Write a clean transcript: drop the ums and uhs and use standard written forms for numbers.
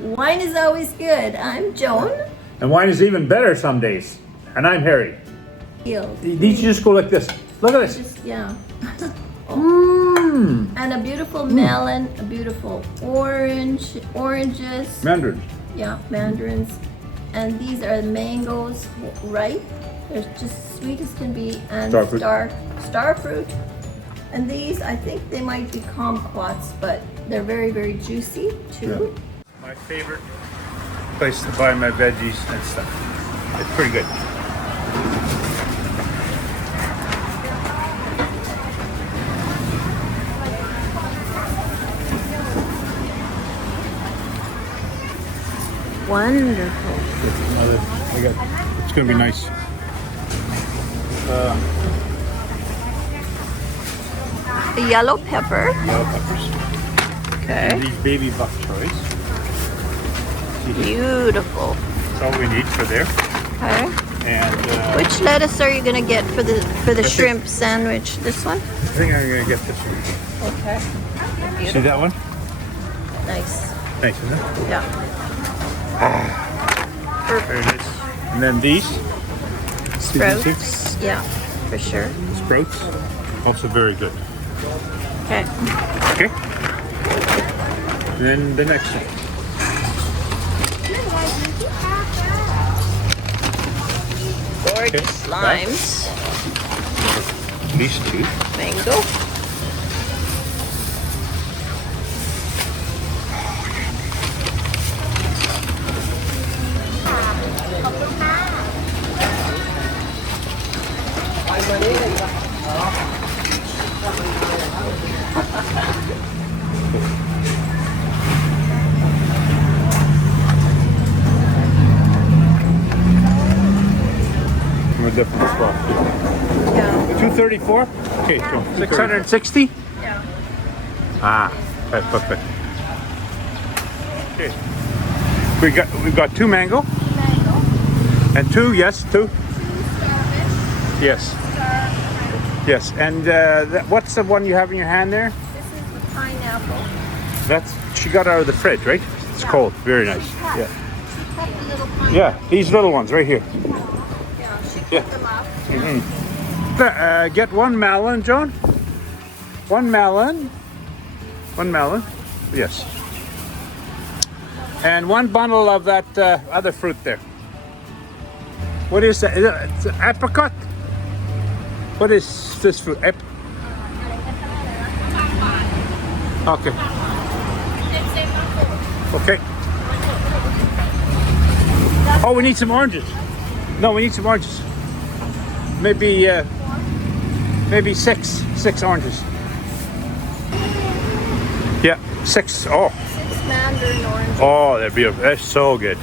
Wine is always good. I'm Joan. And wine is even better some days. And I'm Harry. These just go like this. Look at this. Yeah. Mmm. And a beautiful melon, a beautiful oranges. Mandarins. Yeah, mandarins. And these are mangoes, ripe. They're just sweet as can be, and star fruit. And these, I think they might be kumquats, but they're very, very juicy too. Yeah. My favorite place to buy my veggies and stuff. It's pretty good. Wonderful. It's gonna be nice. The yellow pepper. Yellow peppers. Okay. And these baby bok choys. Beautiful. That's all we need for there. Okay. And which lettuce are you gonna get for the shrimp sandwich? This one? I think I'm gonna get this one. Okay. See that one? Nice. Nice, isn't it? Yeah. Perfect. There it is. And then these. Sprouts. Yeah, for sure. Sprouts. Also very good. Okay. Okay. And then the next one. Gorgeous limes. These two. Mango. From a different spot. Yeah. 234? Okay, 660? Yeah. Ah, that's perfect. Okay. We've got two mango. Mango. And two, yes, two. Yes. Yes, and what's the one you have in your hand there? This is the pineapple. That's she got out of the fridge, right? It's cold. Very nice. She cut the little pineapple. Yeah, these little ones right here. Yeah, she cut them up. Get one melon, Joan. One melon. One melon. Yes. And one bundle of that other fruit there. What is that? Is it, it's an apricot? What is this fruit? Okay. Okay. Oh, we need some oranges. No, we need some oranges. Maybe six oranges. Yeah, six. Oh. 6 mandarin oranges. Oh, they're beautiful. That's so good.